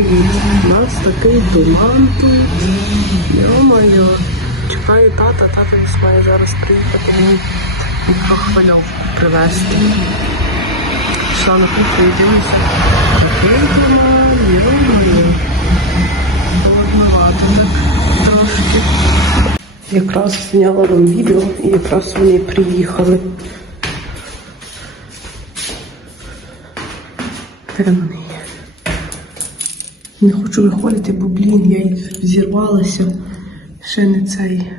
У нас такий туман тут. Йо-моє. Чекаю тата, тата десь має зараз приїхати мені похвальов привезти. Пішла на кухню і дивлюся. Такий туман, йо-моє. Холодновато так трошки. Якраз зняла вам відео і якраз вони приїхали. Де? Не хочу виходити, бо, блін, я їх зірвалася. Ще не цей.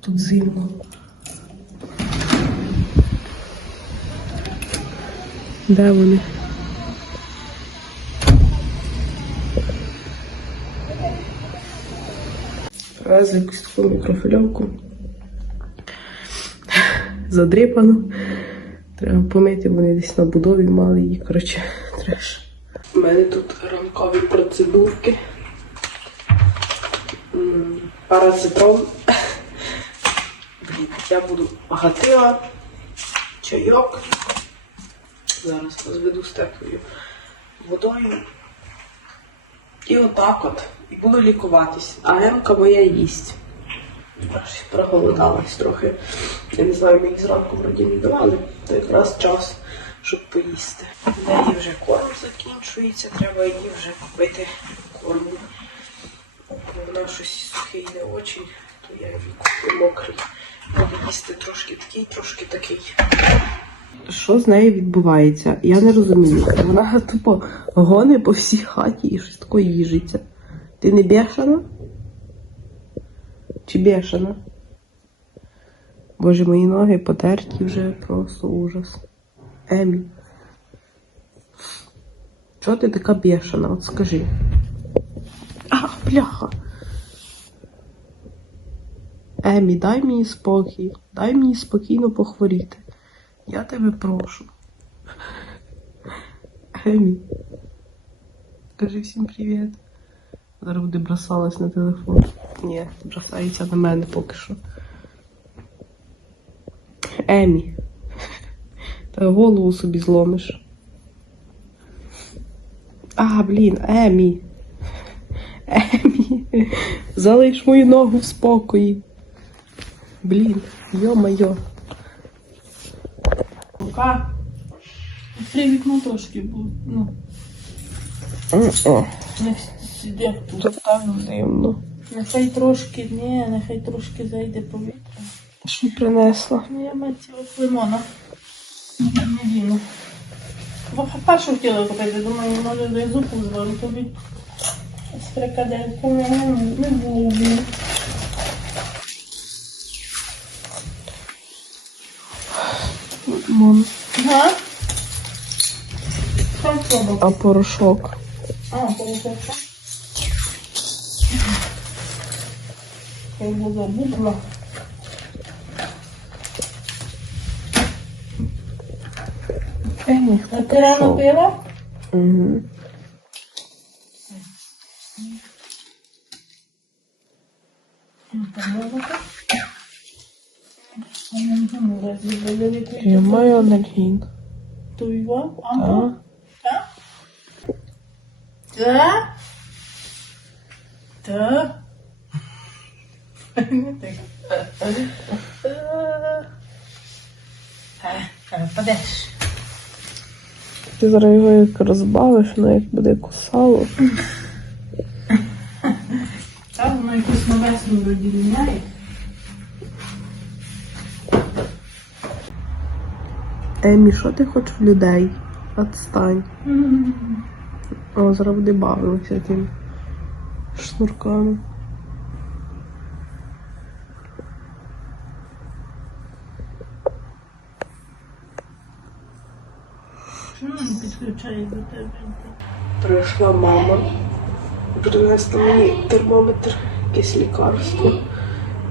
Тут зимно. Де вони? Привезли якусь таку мікрофільовку. Задрипану. Треба помити, вони десь на будові мали її. Коротше, треш. У мене тут ранкові процедурки. М, Парацетрон. Блін, я буду гатила, чайок. Зараз розведу з теплою водою. І отак от. І буду лікуватись. А Емка моя їсть. Проголодалась трохи. Я не знаю, мені зранку вроді не давали. То якраз час, щоб поїсти. В неї вже корм закінчується, треба їй вже купити корму. Вона щось сухий не очень, то я їй куплю мокрий. Буду їсти трошки такий, трошки такий. Що з нею відбувається? Я не розумію. Вона тупо гони по всій хаті і щось таке їжиться. Ти не бешена? Чи бешена? Боже, мої ноги потерті вже просто ужас. Емі. Чого ти така бешена? От скажи. А, бляха. Емі, дай мені спокій. Дай мені спокійно похворіти. Я тебе прошу. Емі. Скажи всім привіт. Зараз буде бросалась на телефон. Ні, бросається на мене поки що. Емі. Та голову собі зломиш. А, блін, Емі. Емі. Залиш мою ногу в спокої. Блін, йо-майо. Рука. Три вікно трошки було. Ну, не сиди тут. Це так дивно. Нехай трошки, ні, нехай трошки зайде повітря. Що принесла? Ну, я мать цього лимона. Не віну. Бо першу хотіла купити, думаю, може до зупу зварю, тобі з фрикадельками не було. Мам. Га? Що пробував? А порошок? А, получается. Я его забыла. Емі. А ты рано пила? Угу. Я маю алергін. Tu igual? А? Ah, tá? Tá? Tá? Подальше. Ти зараз його як розбавиш, воно як буде кусало. Так, воно якусь на весну вроді. Емі, що ти хочеш в людей? Отстань. О, зараз буде бавилися тим шнурками. Не до тебе? Прийшла мама, принесла мені термометр, якесь лікарство.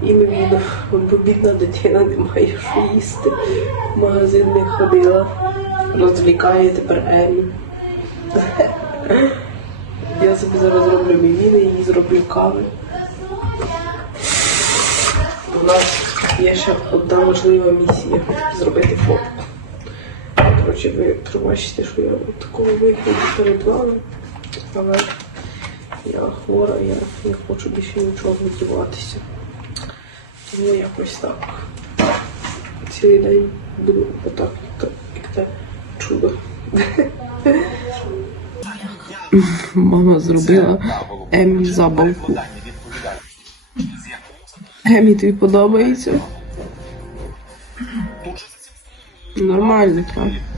І відео, бо бідна дитина не має що їсти. В магазин не ходила. Розвлікає тепер Емі. Я собі зараз зроблю мівіни, їй зроблю кави. У нас є ще одна важлива місія зробити фотку. Коротше, ви пробачите, що я от такого вигляду перед вами. Але Я хвора, я не хочу більше нічого вдіватися. Тому якось так. Цілий день буду отак, як те чудо. Мама зробила Емі забавку. Емі, тобі подобається? Нормально, так.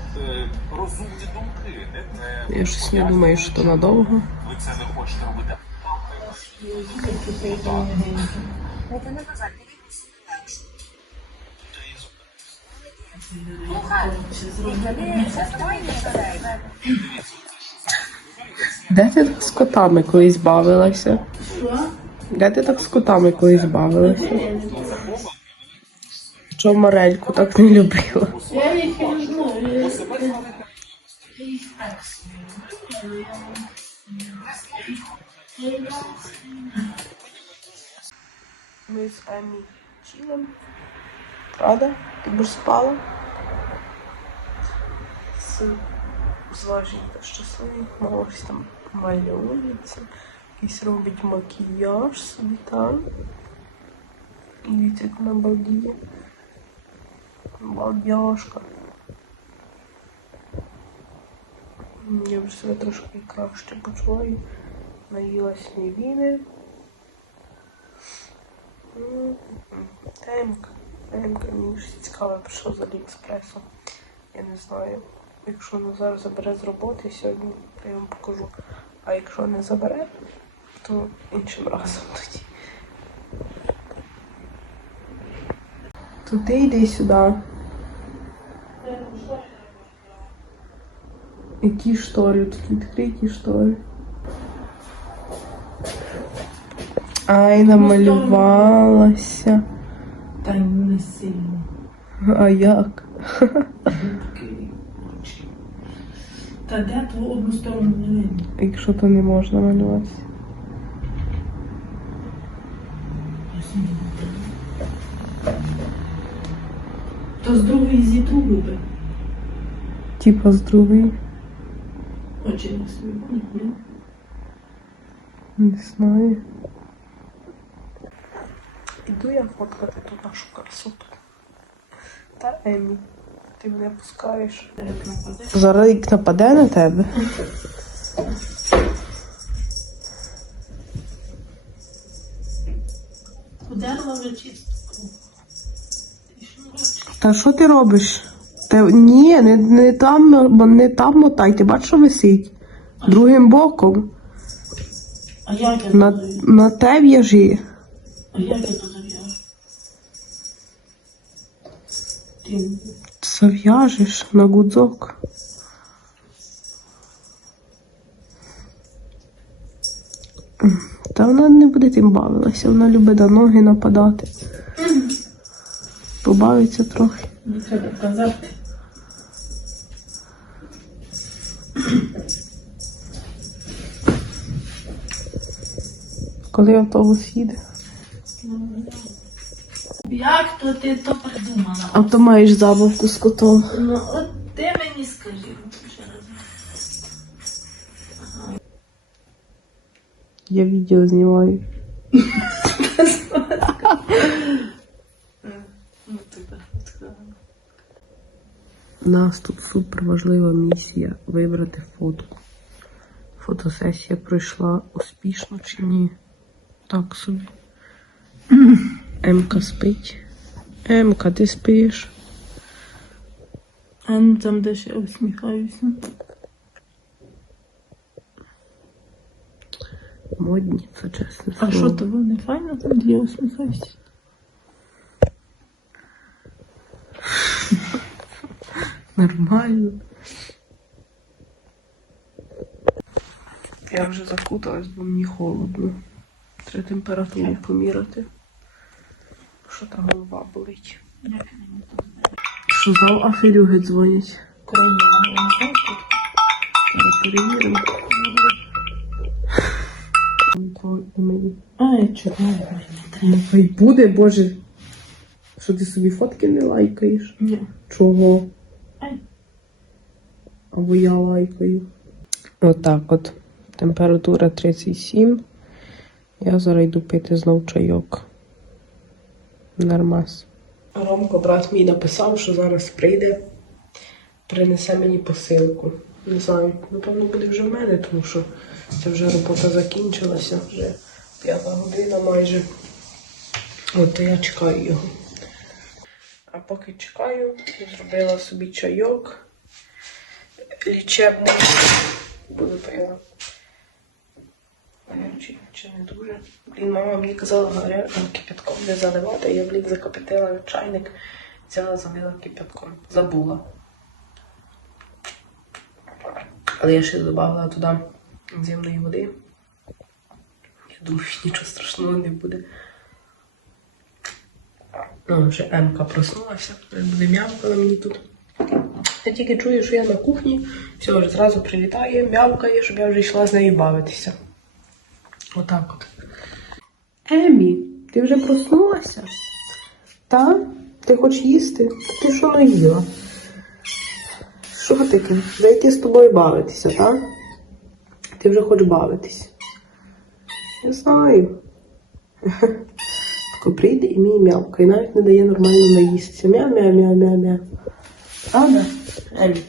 Розумні думки, Я щось не думаю, що то надовго. ви це не хочете робити. Де ти так з котами колись бавилася? Де ти так з котами колись бавилася? Що Марельку так не любила? Ми з Емі чилим. Правда? Ти будеш спала? З зважені та щасливі. Мама щось там малюється. Якийсь робить макіяж собі там. Дивіться, як вона балдіє. Балдяшка. Я вже себе трошки краще почуваю. Наїлась мівіни. Темка. Темка, мені ж цікаво, прийшов з Аліекспресу. Я не знаю. Якщо Назар забере з роботи сьогодні, я вам покажу. А якщо не забере, то іншим разом тоді. То ти йди сюди. Які штори? Тут відкриті штори. Ай, намалювалася. Та й не сильно. А як? Та де ту одну сторону не видно? Якщо то не можна малюватися. То з другої зітру любить. Типа з другої. Очі на собі. Не знаю. Іду я фоткати ту нашу красоту. Та Емі, ти мене пускаєш. Зараз як нападе на тебе. Ударила вже. Та що ти робиш? Та ні, не, не там, бо не там мотай. Ти бачиш, що висить? Другим боком. А як я На, на те в'яжи. Зав'яжеш на гудзок. Та вона не буде тим бавилася, вона любить на ноги нападати. Побавиться трохи. не треба казати. Коли автобус їде. Як то ти то придумала? А то маєш забавку з котом. Ну, от ти мені скажи. Я відео знімаю. У нас тут супер важлива місія вибрати фотку. Фотосесія пройшла успішно чи ні? Так собі. Емка спить. Емка, ти спиш? А ну там де ще усміхаюся. Модні, це чесне А що то не файно там, де я усміхаюся? Нормально. Я вже закуталась, бо мені холодно. Треба температуру поміряти. Що та голова болить. Що знов аферюги дзвонять? Україна, я не знаю, Зараз перевіримо. Мені. Ай, чого не. Ну, хай буде, боже. Що ти собі фотки не лайкаєш? Ні. Чого? Ай. Або я лайкаю. Отак от. Температура 37. Я зараз йду пити знов чайок. Нормас. Ромко, брат мій написав, що зараз прийде, принесе мені посилку. Не знаю, напевно, буде вже в мене, тому що це вже робота закінчилася, вже п'ята година майже. От то я чекаю його. А поки чекаю, зробила собі чайок лічебний. Буду пила. Гарячий чи не дуже. Блін, мама мені казала гаря... кипятком не заливати. Я, блін, закипятила чайник, взяла, залила кипятком. Забула. Але я ще додавала туди земної води. Я думаю, нічого страшного не буде. Ну, вже Емка проснулася, буде м'явкала мені тут. Я тільки чую, що я на кухні, все, вже зразу прилітає, м'явкає, щоб я вже йшла з нею бавитися. Отак от. Емі, ти вже проснулася? Та? Ти хочеш їсти? Ти що наїла? Що таке? Зайти з тобою бавитися, так? Ти вже хочеш бавитись. Я знаю. Тако прийде і мій м'явка, і навіть не дає нормально наїстися. Мя-мя-мя-мя-мя. Правда? Емі?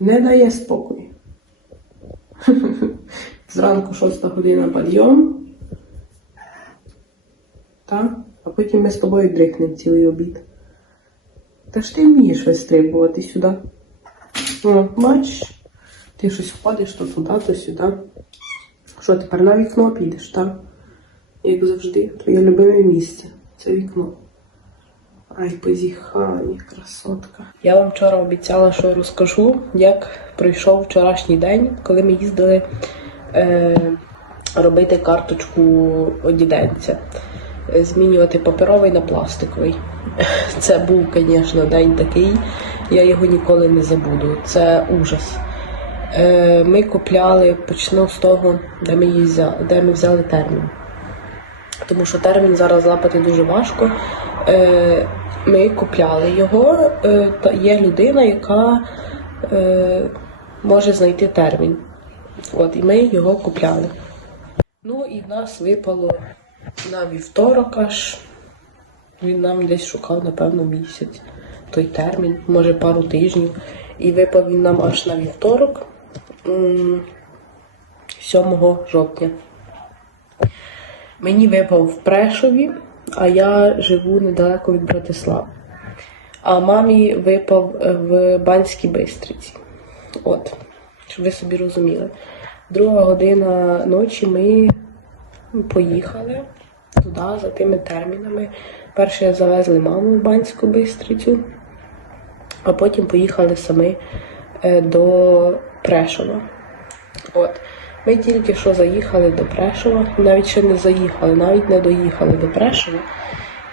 Не дає спокою. Зранку шоста година підйом. Так? А потім ми з тобою дрикнемо цілий обід. Та ж ти вмієш вистрибувати сюди. О, бачиш? Ти щось ходиш то туди, то сюди. Що, тепер на вікно підеш, так? Як завжди, твоє любиме місце. Це вікно. Ай, позіхання, красотка. Я вам вчора обіцяла, що розкажу, як пройшов вчорашній день, коли ми їздили е, робити карточку одіденця, Е, змінювати паперовий на пластиковий. Це був, звісно, день такий, я його ніколи не забуду. Це ужас. Е, ми купляли, почну з того, де ми, її взяли, де ми взяли термін тому що термін зараз лапати дуже важко. Е, Ми купляли його. Е, та є людина, яка е, може знайти термін. От, і ми його купляли. Ну і нас випало на вівторок аж. Він нам десь шукав, напевно, місяць той термін, може пару тижнів. І випав він нам аж на вівторок, 7 жовтня. Мені випав в Прешові, а я живу недалеко від Братислави. А мамі випав е, в Банській Бистриці. От, щоб ви собі розуміли. Друга година ночі ми поїхали туди за тими термінами. Перше завезли маму в Банську Бистрицю, а потім поїхали самі е, до Прешова. От. Ми тільки що заїхали до Прешова, навіть ще не заїхали, навіть не доїхали до Прешова.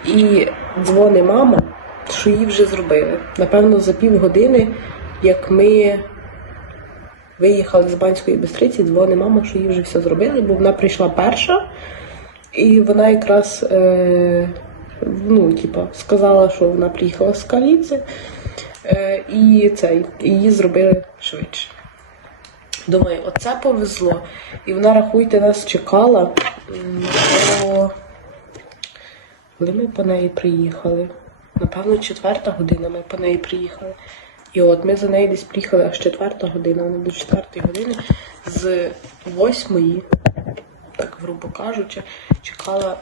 І дзвони мама, що її вже зробили. Напевно, за півгодини, як ми виїхали з Банської Бистриці, дзвони мама, що її вже все зробили, бо вона прийшла перша, і вона якраз е, ну, типа, сказала, що вона приїхала з Каліці, е, і цей, її зробили швидше. Думаю, оце повезло. І вона, рахуйте, нас чекала. м, Коли ми по неї приїхали? Напевно, четверта година ми по неї приїхали. І от ми за нею десь приїхали аж четверта година, вона до четвертої години з восьмої, так грубо кажучи, чекала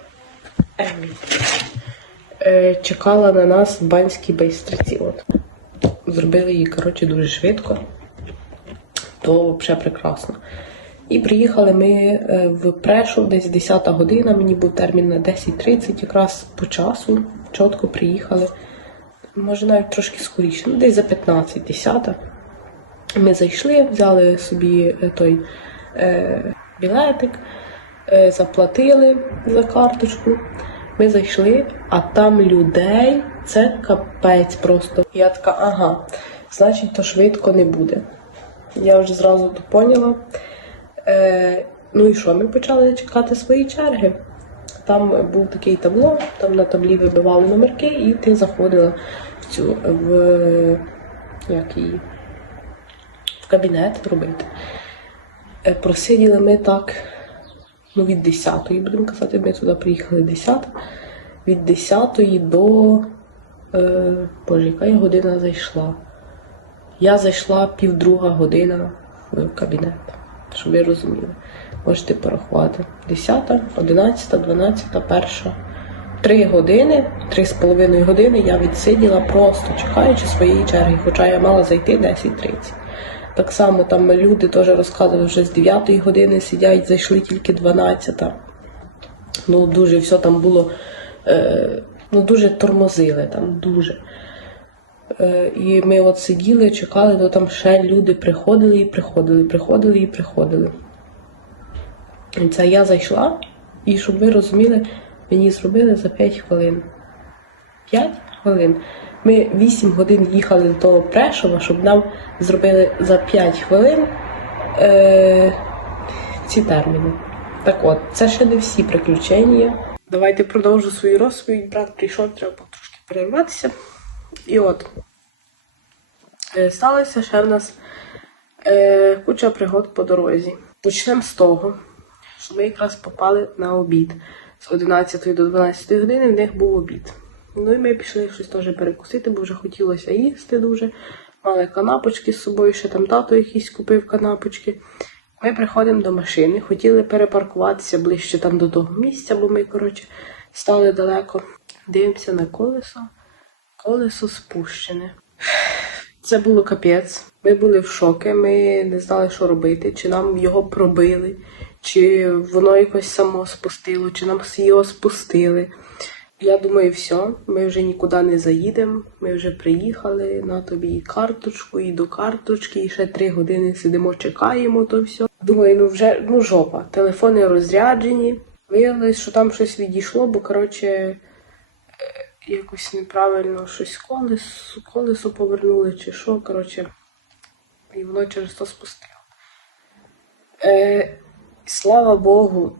Емі. Е, чекала на нас в Банській Бистриці. От. Зробили її, коротше, дуже швидко то взагалі прекрасно. І приїхали ми е, в Прешов десь 10 година, мені був термін на 10.30, якраз по часу чітко приїхали. Може навіть трошки скоріше, ну десь за 15, 10. Ми зайшли, взяли собі е, той е, білетик, е, заплатили за карточку. Ми зайшли, а там людей це капець просто. Я така, ага, значить, то швидко не буде. Я вже зразу то поняла. Е, ну і що, ми почали чекати свої черги. Там був такий табло, там на таблі вибивали номерки, і ти заходила в цю в як її, в кабінет робити. Е, Просиділи ми так, ну, від 10-ї, будемо казати, ми туди приїхали 10 від 10 до. Е, боже, яка я година зайшла? Я зайшла півдруга година в кабінет, щоб ви розуміли. Можете порахувати. 10, 11, 12, 1. Три години, три з половиною години я відсиділа просто чекаючи своєї черги, хоча я мала зайти 10.30. Так само там люди теж розказували, вже з 9 години сидять, зайшли тільки 12. Ну, дуже все там було, е, ну, дуже тормозили там, дуже. Е, і ми от сиділи, чекали, то там ще люди приходили і приходили, приходили і приходили. Це я зайшла, і щоб ви розуміли, мені зробили за 5 хвилин. 5 хвилин. Ми 8 годин їхали до того Прешова, щоб нам зробили за 5 хвилин е, ці терміни. Так от, це ще не всі приключення. Давайте продовжу свою розповідь. Брат прийшов, треба трошки перерватися. І от е, сталося ще в нас е, куча пригод по дорозі. Почнемо з того, що ми якраз попали на обід. З 11 до 12 години в них був обід. Ну і ми пішли щось теж перекусити, бо вже хотілося їсти дуже. Мали канапочки з собою, ще там тато якийсь купив канапочки. Ми приходимо до машини, хотіли перепаркуватися ближче там до того місця, бо ми, коротше, стали далеко. Дивимося на колесо. Колесо спущене. Це було капець. Ми були в шокі, ми не знали, що робити, чи нам його пробили, чи воно якось само спустило, чи нам його спустили. Я думаю, все, ми вже нікуди не заїдемо. Ми вже приїхали на тобі і карточку, і до карточки, і ще три години сидимо, чекаємо то все. Думаю, ну вже ну жопа. Телефони розряджені. Виявилось, що там щось відійшло, бо коротше якось неправильно щось колесо, колесо повернули чи що. Коротше, і воно через то спустило. Е, слава Богу,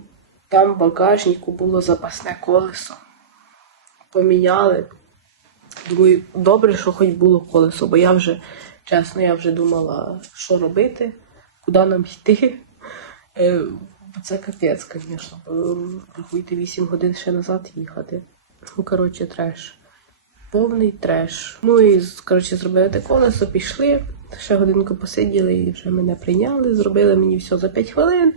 там в багажнику було запасне колесо поміняли. Думаю, добре, що хоч було колесо, бо я вже, чесно, я вже думала, що робити, куди нам йти. Е, Це капець, звісно. Рахуйте 8 годин ще назад їхати. Ну, коротше, треш. Повний треш. Ну і коротше, зробили те колесо, пішли. Ще годинку посиділи і вже мене прийняли, зробили мені все за 5 хвилин.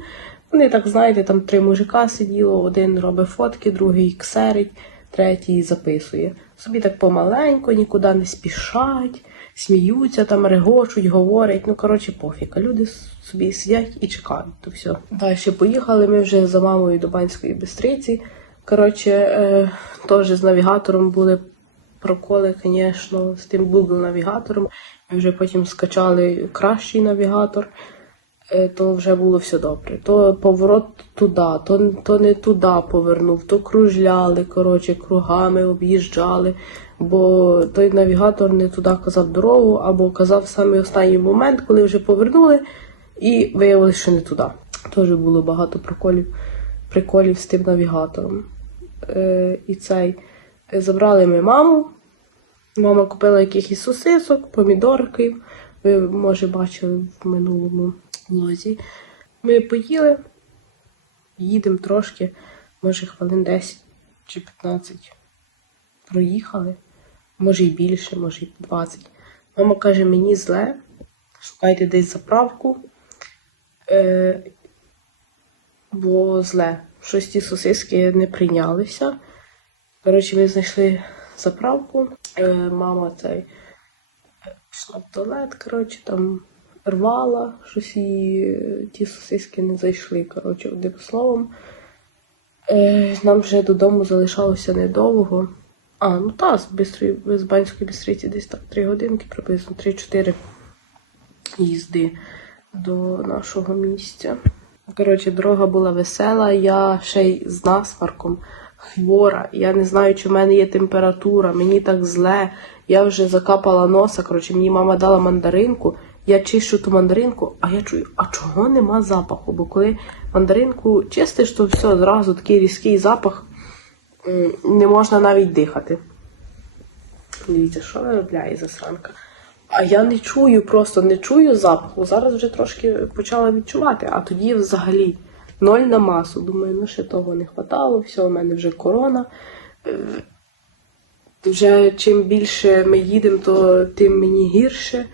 Вони так, знаєте, там три мужика сиділо, один робить фотки, другий ксерить, третій записує. Собі так помаленько, нікуди не спішать, сміються, там регочуть, говорять. Ну, коротше, пофіг. Люди собі сидять і чекають. То все. Далі поїхали ми вже за мамою до Банської Бистриці. Коротше, е, теж з навігатором були проколи, звісно, з тим Google навігатором. Ми вже потім скачали кращий навігатор, е, то вже було все добре. То поворот туди, то, то не туди повернув, то кружляли, коротше, кругами об'їжджали, бо той навігатор не туди казав дорогу, або казав в самий останній момент, коли вже повернули, і виявилося, що не туди. Теж було багато приколів, приколів з тим навігатором. Е, і цей. Забрали ми маму. Мама купила якихось сосисок, помідорки. Ви, може, бачили в минулому влозі. Ми поїли, їдемо трошки, може, хвилин 10 чи 15 проїхали, може і більше, може і 20. Мама каже, мені зле, шукайте десь заправку, е, бо зле. Щось ті сосиски не прийнялися. Коротше, ми знайшли заправку. Е, мама цей пішла в туалет, коротше, там рвала, щось їй е, ті сосиски не зайшли. Коротше, одним словом. Е, нам вже додому залишалося недовго. А, ну та, з, Бистрої, з Банської бістриці десь так 3 годинки, приблизно 3-4 їзди до нашого місця. Коротше, дорога була весела, я ще й з насмарком хвора. Я не знаю, чи в мене є температура, мені так зле. Я вже закапала носа. Коротше, мені мама дала мандаринку. Я чищу ту мандаринку, а я чую, а чого нема запаху? Бо коли мандаринку чистиш, то все, зразу такий різкий запах, не можна навіть дихати. Дивіться, що виробляє засранка. А я не чую, просто не чую запаху. Зараз вже трошки почала відчувати, а тоді взагалі ноль на масу. Думаю, ну ще того не хватало, все, у мене вже корона. Е, Вже чим більше ми їдемо, то тим мені гірше,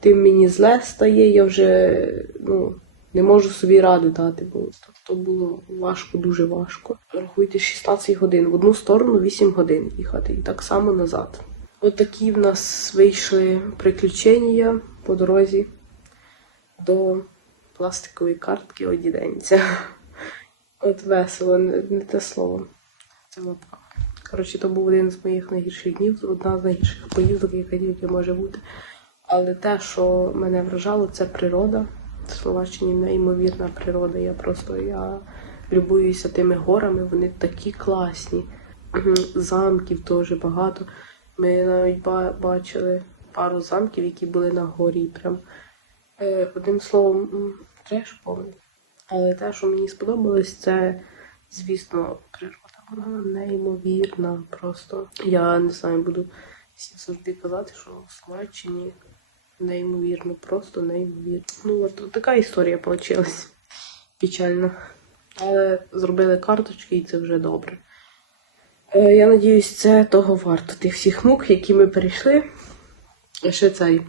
тим мені зле стає. Я вже ну, не можу собі ради дати, бо то було важко, дуже важко. Рахуйте 16 годин. В одну сторону 8 годин їхати, і так само назад. От такі в нас вийшли приключення по дорозі до пластикової картки одіденця. От весело, не те слово. Це лапка. Коротше, то був один з моїх найгірших днів, одна з найгірших поїздок, яка тільки може бути. Але те, що мене вражало, це природа. В Словаччині неймовірна природа. Я просто я любуюся тими горами, вони такі класні. Замків теж багато. Ми навіть ба- бачили пару замків, які були на горі. Прям е, одним словом, треш повний. Але те, що мені сподобалось, це, звісно, природа. Вона неймовірна. Просто я не знаю, буду всім завжди казати, що в Словаччині неймовірно, просто неймовірно. Ну от така історія вийшла. Печально. Але зробили карточки і це вже добре. Е, я надіюсь, це того варто тих всіх мук, які ми перейшли. Ще цей.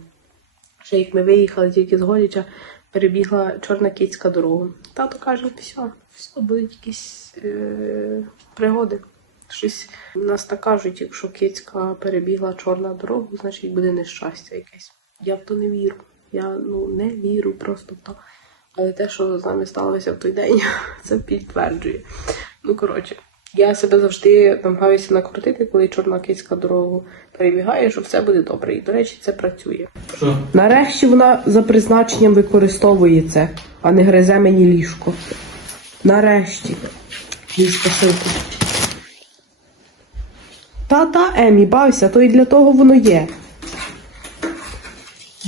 Ще як ми виїхали тільки з Голіча, перебігла чорна кицька дорогу. Тато каже, все, все, будуть якісь е- пригоди. Щось нас так кажуть, якщо кицька перебігла чорну дорогу, значить буде нещастя якесь. Я в то не вірю. Я ну не вірю просто в то. Але те, що з нами сталося в той день, це підтверджує. Ну, коротше, я себе завжди намагаюся накрутити, коли чорна кицька дорогу перебігає, що все буде добре. І, до речі, це працює. Що? Нарешті вона за призначенням використовує це, а не гризе мені ліжко. Нарешті. Їй спасибо. Та-та, Емі, бався, то і для того воно є.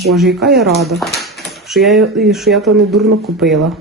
Боже, яка я рада, що я, що я то не дурно купила.